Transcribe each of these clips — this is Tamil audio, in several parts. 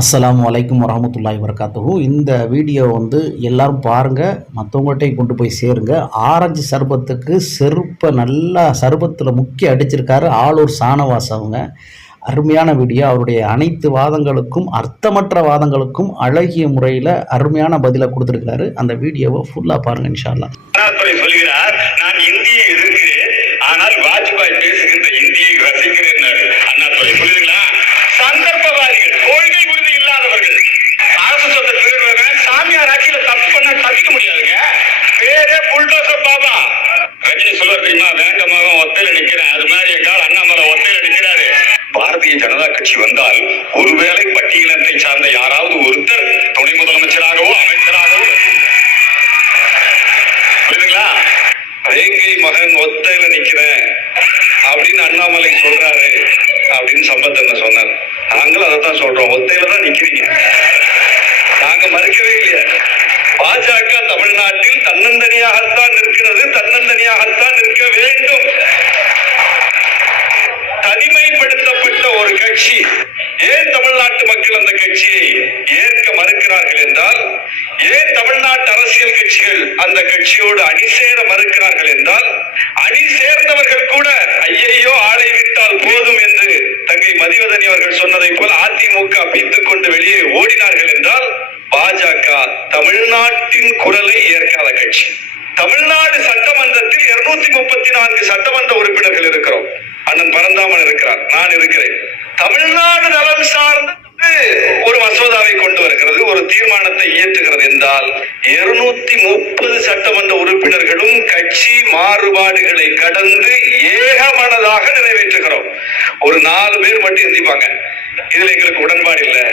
அஸ்லாம் வலைக்கம் வரமத்துல்லாய் வரகாத்தூ இந்த வீடியோ வந்து எல்லோரும் பாருங்கள் மற்றவங்கள்ட்டையும் கொண்டு போய் சேருங்க ஆரஞ்சு சர்பத்துக்கு செருப்பை நல்லா சர்பத்தில் முக்கிய அடிச்சிருக்காரு ஆளூர் சாணவாஸ் அவங்க அருமையான வீடியோ அவருடைய அனைத்து வாதங்களுக்கும் அர்த்தமற்ற வாதங்களுக்கும் அழகிய முறையில் அருமையான பதிலை கொடுத்துருக்காரு அந்த வீடியோவை ஃபுல்லாக பாருங்கள் இன்ஷால்லா சொல்கிறார் நான் இந்தியை இருக்கிறேன் ஆனால் வாஜ்பாய் பேசுகின்ற இந்தியை ரசிக்கிறேன் அண்ணா சொல்லுங்களா சந்தர்ப்பவாதிகள் கொள்கை உறுதி இல்லாதவர்கள் அரசு சொத்தை திருடுறவங்க சாமியார் ஆட்சியில தப்பு பண்ண தப்பிக்க முடியாதுங்க பேரே புல்டோசர் பாபா ரஜினி சொல்ல தெரியுமா வேங்கமாக ஒத்தையில நிக்கிறேன் அது மாதிரி எங்கால் அண்ணாமலை ஒத்தையில நிக்கிறாரு பாரதிய ஜனதா கட்சி வந்தால் ஒருவேளை பட்டியலத்தை சார்ந்த யாராவது ஒருத்தர் துணை முதலமைச்சராகவோ அமைச்சராகவோ புரியுதுங்களா வேங்கை மகன் ஒத்தையில நிக்கிறேன் அப்படின்னு அண்ணாமலை சொல்றாரு அப்படின்னு சம்பத் என்ன சொன்னார் நாங்களும் அதை தான் சொல்றோம் ஒத்தையில தான் நிக்கிறீங்க நாங்க மறுக்கவே இல்லையா பாஜக தமிழ்நாட்டில் தன்னந்தனியாகத்தான் நிற்கிறது தன்னந்தனியாகத்தான் நிற்க வேண்டும் தனிமைப்படுத்தப்பட்ட ஒரு கட்சி ஏன் தமிழ்நாட்டு மக்கள் அந்த கட்சியை ஏற்க மறுக்கிறார்கள் என்றால் ஏன் தமிழ்நாட்டு அரசியல் கட்சிகள் அந்த கட்சியோடு அணி சேர மறுக்கிறார்கள் என்றால் அணி சேர்ந்தவர்கள் கூட ஐயையோ ஆளை விட்டால் போதும் என்று தங்கை மதிவதனி அவர்கள் சொன்ன அதிமுக பித்துக் கொண்டு வெளியே ஓடினார்கள் என்றால் பாஜக தமிழ்நாட்டின் குரலை ஏற்காத கட்சி தமிழ்நாடு சட்டமன்றத்தில் இருநூத்தி முப்பத்தி நான்கு சட்டமன்ற உறுப்பினர்கள் இருக்கிறோம் அண்ணன் பரந்தாமன் இருக்கிறார் நான் இருக்கிறேன் தமிழ்நாடு நலம் சார்ந்து ஒரு மசோதாவை கொண்டு வருகிறது ஒரு தீர்மானத்தை இயற்றுகிறது என்றால் இருநூத்தி முப்பது சட்டமன்ற உறுப்பினர்களும் கட்சி மாறுபாடுகளை கடந்து ஏகமனதாக நிறைவேற்றுகிறோம் ஒரு நாலு பேர் மட்டும் எந்திப்பாங்க இதுல எங்களுக்கு உடன்பாடு இல்லை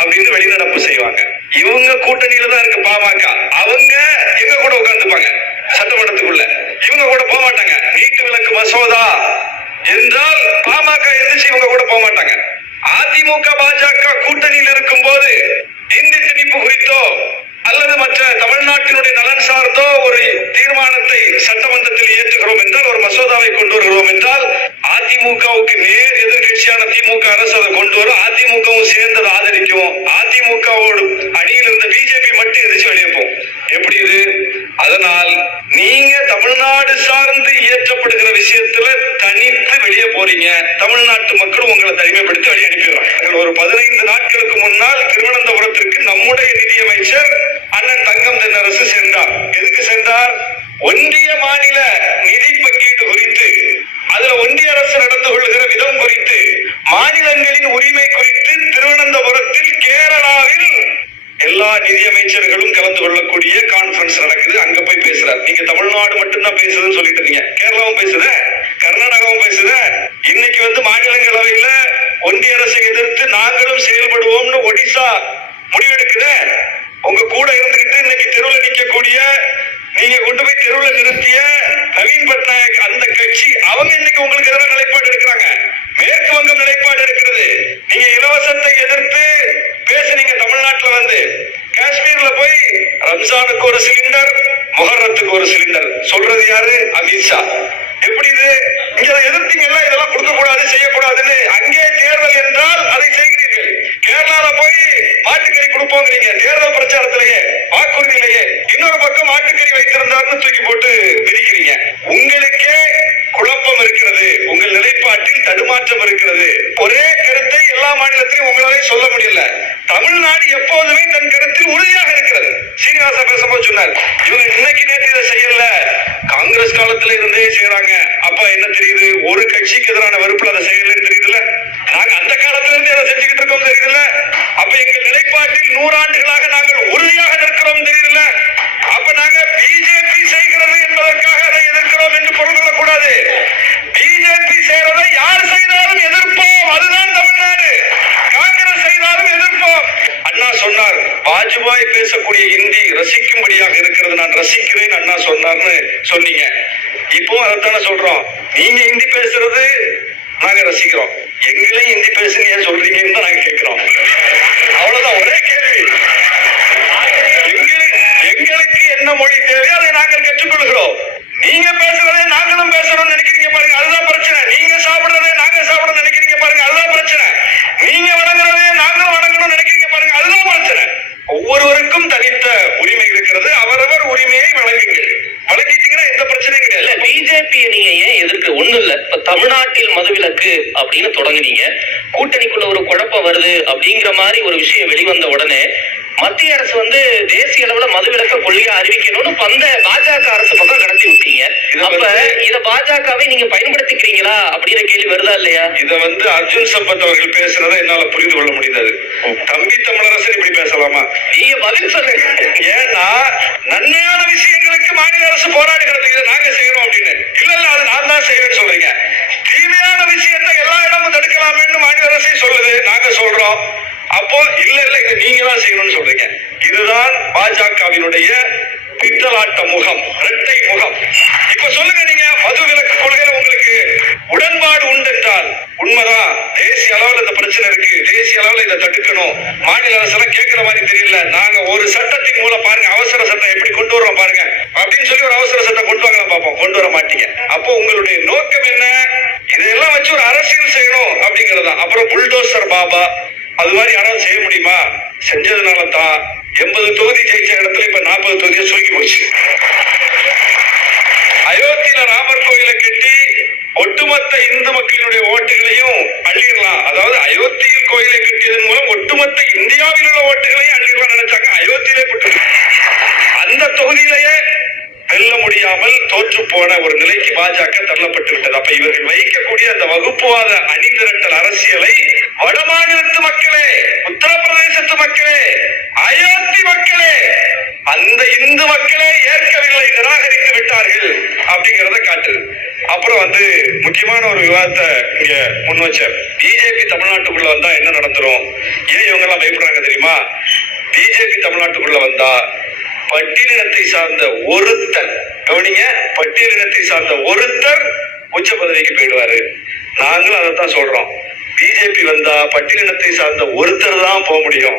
அப்படின்னு வெளிநடப்பு செய்வாங்க இவங்க கூட்டணியில தான் இருக்கு பாமக அவங்க எங்க கூட உட்கார்ந்துப்பாங்க சட்டமன்றத்துக்குள்ள இவங்க கூட போக மாட்டாங்க வீட்டு விளக்கு மசோதா என்றால் பாமக எந்திரிச்சு இவங்க கூட போக மாட்டாங்க அதிமுக பாஜக கூட்டணியில் இருக்கும் போது இந்தி திணிப்பு குறித்தோ அல்லது மற்ற தமிழ்நாட்டினுடைய நலன் சார்ந்தோ ஒரு தீர்மானத்தை சட்டமன்றத்தில் இயற்றுகிறோம் என்றால் ஒரு மசோதாவை கொண்டு வருகிறோம் என்றால் அதிமுகவுக்கு நேர் எதிர்கட்சியான திமுக அரசு அதை கொண்டு வரும் அதிமுகவும் சேர்ந்து அதை ஆதரிக்கும் அதிமுகவோடு அணியில் இருந்த பிஜேபி மட்டும் எதிர்த்து வெளியேப்போம் எப்படி இது அதனால் நீங்க தமிழ்நாடு சார்ந்து இயற்றப்படுகிற விஷயத்துல தனித்து வெளியே போறீங்க தமிழ்நாட்டு மக்களும் உங்களை தனிமைப்படுத்த ஒன்றிய மாநில நிதி பங்கீடு குறித்து அதுல ஒன்றிய அரசு நடந்து கொள்கிற விதம் குறித்து மாநிலங்களின் உரிமை குறித்து திருவனந்தபுரத்தில் கேரளாவில் எல்லா நிதியமைச்சர்களும் கலந்து கொள்ளக்கூடிய கான்பரன்ஸ் நடக்குது அங்க போய் பேசுறாரு நீங்க தமிழ்நாடு மட்டும்தான் பேசுதுன்னு சொல்லிட்டு இருந்தீங்க கேரளாவும் பேசுத கர்நாடகாவும் பேசுத இன்னைக்கு வந்து மாநிலங்களவையில ஒன்றிய அரசை எதிர்த்து நாங்களும் செயல்படுவோம்னு ஒடிசா முடிவெடுக்குது உங்க கூட இருந்துகிட்டு இன்னைக்கு தெருவில் நிற்கக்கூடிய நீங்க கொண்டு போய் தெருவில் நிறுத்திய நவீன் பட்நாயக் அந்த கட்சி அவங்க இன்னைக்கு உங்களுக்கு எதிராக நிலைப்பாடு எடுக்கிறாங்க மேற்கு வங்கம் நிலைப்பாடு எடுக்கிறது நீங்க இலவசத்தை எதிர்த்து பேசுனீங்க தமிழ்நாட்டில் வந்து காஷ்மீர்ல போய் ரம்சானுக்கு ஒரு சிலிண்டர் முகரத்துக்கு ஒரு சிலிண்டர் சொல்றது யாரு அமித்ஷா எப்படி இது இங்க அதை எதிர்த்தீங்கல்ல இதெல்லாம் கொடுக்க கூடாது செய்யக்கூடாதுன்னு அங்கே தேர்தல் என்றால் அதை செய்கிறீர்கள் கேரளால போய் மாட்டுக்கறி கொடுப்போங்கிறீங்க தேர்தல் பிரச்சாரத்திலேயே வாக்குறுதியிலேயே இன்னொரு பக்கம் ஆட்டுக்கறி வைத்திருந்தார்னு தூக்கி போட்டு பிரிக்கிறீங்க உங்களுக்கே குழப்பம் இருக்கிறது உங்கள் நிலைப்பாட்டில் தடுமாற்றம் இருக்கிறது ஒரே கருத்தை எல்லா மாநிலத்திலையும் உங்களாலே சொல்ல முடியல தமிழ்நாடு எப்போதுமே தன் கருத்தில் உறுதியாக இருக்கிறது சீனிவாசா பேசும்போது சொன்னார் இவங்க இன்னைக்கு நேற்று இதை செய்யல காங்கிரஸ் காலத்துல இருந்தே செய்யறாங்க அப்ப என்ன தெரியுது ஒரு கட்சிக்கு எதிரான வெறுப்புல அதை செய்யலன்னு தெரியுதுல்ல நாங்க அந்த காலத்துல இருந்தே அதை செஞ்சுக்கிட்டு இருக்கோம் தெரியுதுல்ல நிலைப்பாட்டில் நூறாண்டுகளாக நாங்கள் உறுதியாக நிற்கிறோம் தெரியல அப்ப நாங்க பிஜேபி செய்கிறது என்பதற்காக அதை எதிர்க்கிறோம் என்று பொருள் கொள்ளக்கூடாது பிஜேபி செய்யறதை யார் செய்தாலும் எதிர்ப்போம் அதுதான் தமிழ்நாடு காங்கிரஸ் செய்தாலும் எதிர்ப்போம் அண்ணா சொன்னார் வாஜ்பாய் பேசக்கூடிய இந்தி ரசிக்கும்படியாக இருக்கிறது நான் ரசிக்கிறேன் அண்ணா சொன்னார்னு சொன்னீங்க இப்போ அதைத்தானே சொல்றோம் நீங்க இந்தி பேசுறது நாங்க ரசிக்கிறோம் எங்களையும் இந்தி பேசுங்க ஏன் சொல்றீங்கன்னு தான் நாங்க கேட்கிறோம் அவ்வளவுதான் ஒரே கேள்வி எங்களுக்கு என்ன மொழி தேவையோ அதை நாங்கள் கற்றுக்கொள்கிறோம் நீங்க பேசுறதே நாங்களும் பேசணும்னு நினைக்கிறீங்க பாருங்க அதுதான் பிரச்சனை நீங்க சாப்பிடுறதே நாங்க சாப்பிட நினைக்கிறீங்க பாருங்க அதுதான் பிரச்சனை நீங்க வணங்குறதே நாங்களும் வணங்கணும்னு நினைக்கிறீங்க பாருங்க அதுதான் பிரச்சனை ஒவ்வொருவருக்கும் தனித்த உரிமை இருக்கிறது அவரவர் உரிமையை வழங்குங்கள் வழங்கிட்டீங்கன்னா எந்த பிரச்சனையும் கிடையாது பிஜேபி நீங்க ஏன் எதிர்க்கு ஒண்ணு இல்ல இப்ப தமிழ்நாட்டில் மதுவிலக்கு அப்படின்னு தொடங்குனீங்க கூட்டணிக்குள்ள ஒரு குழப்பம் வருது அப்படிங்கிற மாதிரி ஒரு விஷயம் வெளிவந்த உடனே மத்திய அரசு வந்து தேசிய அளவுல மதுவிலக்க கொள்கையை அறிவிக்கணும்னு பந்த பாஜக அரசு பக்கம் கடத்தி விட்டீங்க அப்ப இத பாஜகவை நீங்க பயன்படுத்திக்கிறீங்களா அப்படிங்கிற கேள்வி வருதா இல்லையா இத வந்து அர்ஜுன் சம்பத் அவர்கள் பேசுறத என்னால புரிந்து கொள்ள முடிந்தது தம்பி தமிழரசன் இப்படி பேசலாமா நீங்க பதில் சொல்லுங்க ஏன்னா நன்மையான விஷயங்களுக்கு மாநில அரசு போராடி கிடத்துக்கு நாங்க செய்யறோம் அப்படின்னு இல்ல இல்ல அது நான் தான் செய்வேன்னு சொல்றீங்க தீமையான விஷயம் செய்யலாமேன்னு மாநில அரசே சொல்லுது நாங்க சொல்றோம் அப்போ இல்ல இல்ல இதை நீங்க தான் செய்யணும்னு சொல்றீங்க இதுதான் பாஜகவினுடைய பித்தலாட்ட முகம் இரட்டை முகம் இப்ப சொல்லுங்க நீங்க மது விலக்கு கொள்கையில உங்களுக்கு உடன்பாடு உண்டு என்றால் உண்மைதான் தேசிய அளவில் இந்த பிரச்சனை இருக்கு தேசிய அளவில் இதை தடுக்கணும் மாநில அரசு எல்லாம் கேட்கிற மாதிரி தெரியல நாங்க ஒரு சட்டத்தின் மூலம் பாருங்க அவசர சட்டம் எப்படி கொண்டு வரோம் பாருங்க ஒரு புல்டோசர் பாபா அது மாதிரி யாராவது செய்ய முடியுமா செஞ்சதுனால தான் எண்பது தொகுதி ஜெயிச்ச இடத்துல இப்ப நாற்பது தொகுதியை சூக்கி போச்சு அயோத்தியில ராமர் கோயிலை கட்டி ஒட்டுமொத்த இந்து மக்களுடைய ஓட்டுகளையும் அள்ளிடலாம் அதாவது அயோத்தியில் கோயிலை கட்டியதன் மூலம் ஒட்டுமொத்த இந்தியாவில் உள்ள ஓட்டுகளையும் அள்ளிடலாம் நினைச்சாங்க அயோத்தியிலே போட்டு அந்த தொகுதியிலேயே வெல்ல முடியாமல் தோற்று போன ஒரு நிலைக்கு பாஜக தள்ளப்பட்டு விட்டது அப்ப இவர்கள் வைக்கக்கூடிய அந்த வகுப்புவாத அணி அரசியலை வடமாநிலத்து மக்களே உத்தரப்பிரதேசத்து மக்களே அயோத்தி மக்களே அந்த இந்து மக்களே ஏற்கவில்லை நிராகரித்து விட்டார்கள் அப்படிங்கிறத காட்டு அப்புறம் வந்து முக்கியமான ஒரு விவாதத்தை இங்க முன் வச்ச பிஜேபி தமிழ்நாட்டுக்குள்ள வந்தா என்ன நடந்துரும் ஏன் இவங்க எல்லாம் பயப்படுறாங்க தெரியுமா பிஜேபி தமிழ்நாட்டுக்குள்ள வந்தா பட்டியலினத்தை சார்ந்த ஒருத்தர் கவனிங்க பட்டியலினத்தை சார்ந்த ஒருத்தர் உச்ச பதவிக்கு போயிடுவாரு நாங்களும் அதை தான் சொல்றோம் பிஜேபி வந்தா பட்டியலினத்தை சார்ந்த ஒருத்தர் தான் போக முடியும்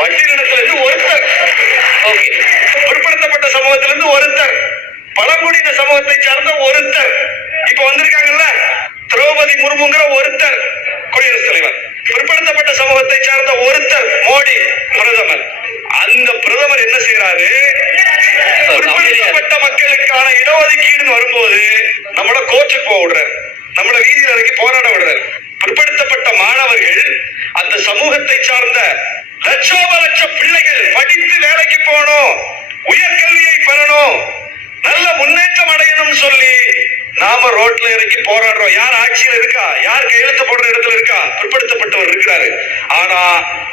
பட்டியலினத்துல இருந்து ஒருத்தர் பிற்படுத்தப்பட்ட சமூகத்திலிருந்து ஒருத்தர் பழங்குடியின சமூகத்தை சார்ந்த ஒருத்தர் இப்ப வந்திருக்காங்கல்ல திரௌபதி முர்முங்கிற ஒருத்தர் குடியரசுத் தலைவர் பிற்படுத்தப்பட்ட சமூகத்தை சார்ந்த ஒருத்தர் மோடி பிரதமர் அந்த பிரதமர் என்ன செய்யறாரு பிற்படுத்தப்பட்ட மக்களுக்கான இடஒதுக்கீடுன்னு வரும்போது நம்மளோட கோச்சுக்கு போக விடுறாரு நம்மளை வீதியில் இறங்கி போராட விடுறாரு பிற்படுத்தப்பட்ட மாணவர்கள் அந்த சமூகத்தை சார்ந்த லட்சோப லட்ச பிள்ளைகள் படித்து வேலைக்கு போகணும் உயர்கல்வியை பெறணும் நல்ல முன்னேற்றம் அடையணும்னு சொல்லி நாம ரோட்ல இறங்கி போராடுறோம் யார் ஆட்சியில் இருக்கா யார் கையெழுத்து போடுற இடத்துல இருக்கா பிற்படுத்தப்பட்டவர் இருக்கிறாரு ஆனா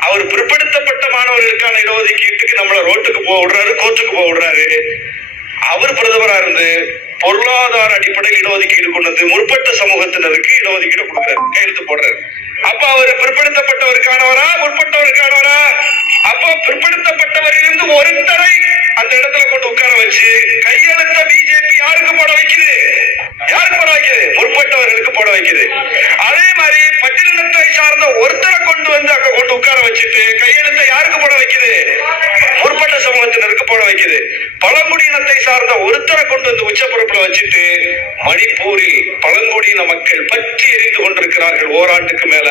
அவர் பிற்படுத்தப்பட்ட மாணவர்களுக்கான இடஒதுக்கீட்டுக்கு நம்மள ரோட்டுக்கு போக விடுறாரு கோர்ட்டுக்கு போக விடுறாரு அவர் பிரதமரா இருந்து பொருளாதார அடிப்படையில் இடஒதுக்கீடு சமூகத்துக்கு முற்பட்ட சமூகத்தினருக்கு இடஒதுக்கீடு கொடுக்கிறார் கையெழுத்து போடுறாரு அப்ப அவர் பிற்படுத்தப்பட்டவருக்கானவரா முற்பட்டவருக்கானவரா அப்ப பிற்படுத்தப்பட்டவரிலிருந்து ஒருத்தரை அந்த இடத்துல கொண்டு உட்கார வச்சு கையெழுத்த பிஜேபி யாருக்கு போட வைக்குது யாருக்கு போட வைக்குது முற்பட்டவர்களுக்கு போட வைக்குது அதே மாதிரி பட்டியலினத்தை சார்ந்த ஒருத்தரை கொண்டு வந்து அங்க கொண்டு உட்கார வச்சுட்டு கையெழுத்த யாருக்கு போட வைக்குது முற்பட்ட சமூகத்தினருக்கு போட வைக்குது பழங்குடி இனத்தை சார்ந்த ஒருத்தரை கொண்டு வந்து உச்சப்பரப்புல வச்சுட்டு மணிப்பூரில் பழங்குடியின மக்கள் பற்றி எரிந்து கொண்டிருக்கிறார்கள் ஓராண்டுக்கு மேல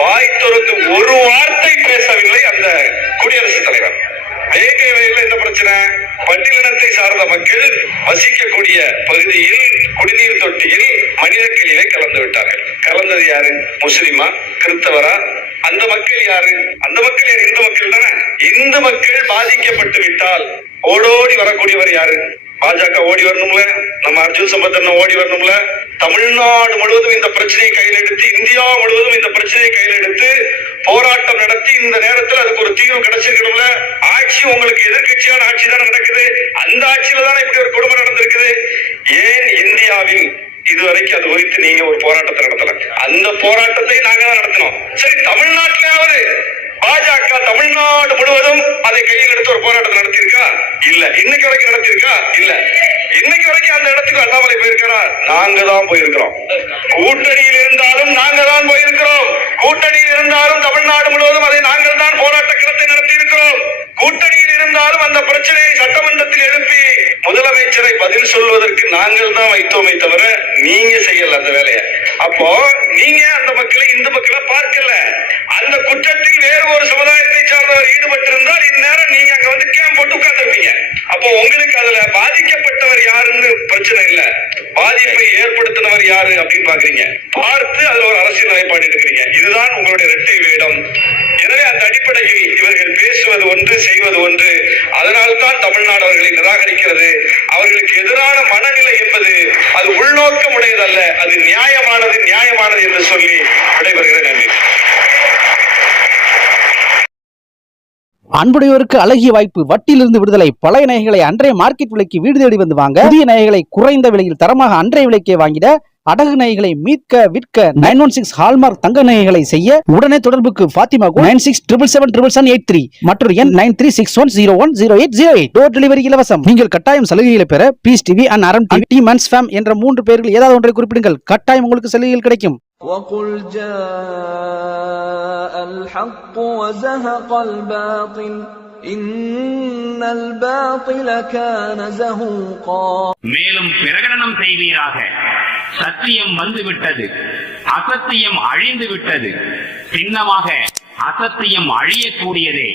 வாய் துறந்து ஒரு வார்த்தை பேசவில்லை அந்த குடியரசுத் தலைவர் வேங்கை என்ன பிரச்சனை பட்டியலினத்தை சார்ந்த மக்கள் வசிக்கக்கூடிய பகுதியில் குடிநீர் தொட்டியில் மனித கிளியை கலந்து விட்டார்கள் கலந்தது யாரு முஸ்லிமா கிறிஸ்தவரா அந்த மக்கள் யாரு அந்த மக்கள் யார் இந்து மக்கள் தானே இந்து மக்கள் பாதிக்கப்பட்டு விட்டால் ஓடோடி வரக்கூடியவர் யாரு பாஜக ஓடி வரணும்ல நம்ம அர்ஜுன் சம்பத்தன் ஓடி வரணும்ல தமிழ்நாடு முழுவதும் இந்த பிரச்சனையை கையில் எடுத்து இந்தியா முழுவதும் இந்த பிரச்சனையை கையில் எடுத்து போராட்டம் நடத்தி இந்த நேரத்தில் அதுக்கு ஒரு தீர்வு கிடைச்சிருக்கணும்ல ஆட்சி உங்களுக்கு எதிர்கட்சியான ஆட்சி தான் நடக்குது அந்த ஆட்சியில தான் இப்படி ஒரு கொடுமை நடந்திருக்குது ஏன் இந்தியாவில் இதுவரைக்கும் அது குறித்து நீங்க ஒரு போராட்டத்தை நடத்தல அந்த போராட்டத்தை நாங்க தான் நடத்தினோம் சரி தமிழ்நாட்டிலாவது பாஜக தமிழ்நாடு முழுவதும் அதை கையில் எடுத்து ஒரு போராட்டம் நடத்தியிருக்கா இல்ல இன்னைக்கு வரைக்கும் நடத்தியிருக்கா இல்ல இன்னைக்கு வரைக்கும் அந்த இடத்துக்கு அண்ணாமலை போயிருக்கிறா நாங்க தான் போயிருக்கிறோம் கூட்டணியில் இருந்தாலும் நாங்க தான் போயிருக்கிறோம் கூட்டணியில் இருந்தாலும் தமிழ்நாடு முழுவதும் அதை நாங்கள் தான் போராட்ட களத்தை நடத்தியிருக்கிறோம் கூட்டணியில் இருந்தாலும் அந்த பிரச்சனையை சட்டமன்றத்தில் எழுப்பி முதலமைச்சரை பதில் சொல்வதற்கு நாங்கள் தான் வைத்தோமே தவிர நீங்க செய்யல அந்த வேலையை அப்போ நீங்க அந்த மக்களை இந்து மக்களை பார்க்கல அந்த குற்றத்தில் வேறு ஒரு சமுதாயத்தை சார்ந்தவர் ஈடுபட்டிருந்தால் இந்நேரம் நீங்க அங்க வந்து கேம் போட்டு உட்கார்ந்துருப்பீங்க அப்போ உங்களுக்கு அதுல பாதிக்கப்பட்டவர் யாருன்னு பிரச்சனை இல்ல பாதிப்பை ஏற்படுத்தினவர் யாரு அப்படின்னு பாக்குறீங்க பார்த்து அதுல ஒரு அரசியல் நிலைப்பாடு எடுக்கிறீங்க இதுதான் உங்களுடைய இரட்டை வேடம் எனவே அந்த அடிப்படையில் இவர்கள் பேசுவது ஒன்று செய்வது ஒன்று அதனால்தான் தமிழ்நாடு அவர்களை நிராகரிக்கிறது அவர்களுக்கு எதிரான மனநிலை என்பது அது உள்நோக்கம் உடையதல்ல அது நியாயமானது நியாயமானது என்று சொல்லி விடைபெறுகிறேன் நன்றி அன்புடையோருக்கு அழகிய வாய்ப்பு வட்டியிலிருந்து விடுதலை பழைய நகைகளை அன்றைய மார்க்கெட் விலைக்கு வீடு தேடி வந்து வாங்க புதிய நகைகளை குறைந்த விலையில் தரமாக அன்றைய விலைக்கே வாங்கிட அடகு நகைகளை மீட்க விற்க நைன் ஒன் சிக்ஸ் ஹால்மார்க் தங்க நகைகளை செய்ய உடனே தொடர்புக்கு Fathima nine six triple seven triple seven eight three மற்றும் என் nine three six one zero one zero eight zero eight door delivery இலவசம் நீங்கள் கட்டாயம் சலுகைகளை பெற பீஸ் டிவி அண்ட் அரம் டிவி டி மன்ஸ் ஃபேம் என்ற மூன்று பேர்கள் ஏதாவது ஒன்றை குறிப்பிடுங்கள் கட்டாயம் உங்களுக்கு சலுகைகள் கிடைக்கும் وقل جاء الحق وزهق الباطل إن الباطل كان زهوقا மேலும் பிரகடனம் செய்வீராக சத்தியம் வந்துவிட்டது அசத்தியம் அழிந்து விட்டது சின்னமாக அசத்தியம் அழியக்கூடியதே